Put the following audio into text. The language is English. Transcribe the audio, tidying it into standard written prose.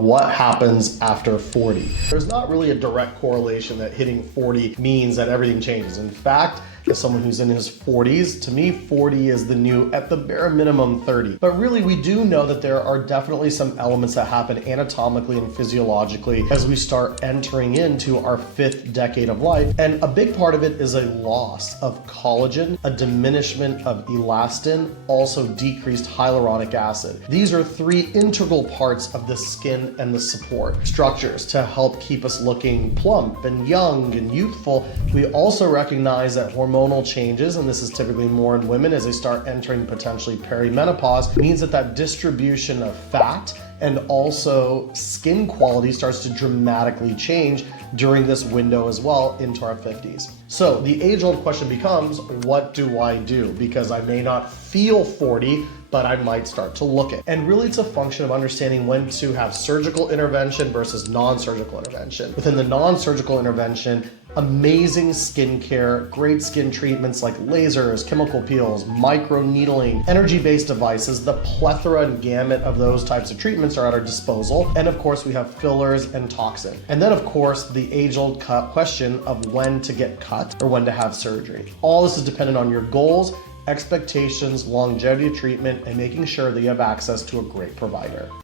What happens after 40? There's not really a direct correlation that hitting 40 means that everything changes. In fact, as someone who's in his 40s, to me, 40 is the new, at the bare minimum, 30. But really, we do know that there are definitely some elements that happen anatomically and physiologically as we start entering into our 5th decade of life. And a big part of it is a loss of collagen, a diminishment of elastin, also decreased hyaluronic acid. These are 3 integral parts of the skin and the support structures to help keep us looking plump and young and youthful. We also recognize that hormonal changes, and this is typically more in women as they start entering potentially perimenopause, means that distribution of fat and also skin quality starts to dramatically change during this window as well into our 50s. So the age-old question becomes, what do I do? Because I may not feel 40, but I might start to look it. And really it's a function of understanding when to have surgical intervention versus non-surgical intervention. Within the non-surgical intervention, amazing skincare, great skin treatments like lasers, chemical peels, micro needling, energy-based devices, the plethora and gamut of those types of treatments are at our disposal. And of course we have fillers and toxin. And then of course the age-old question of when to get cut or when to have surgery. All this is dependent on your goals, expectations, longevity of treatment, and making sure that you have access to a great provider.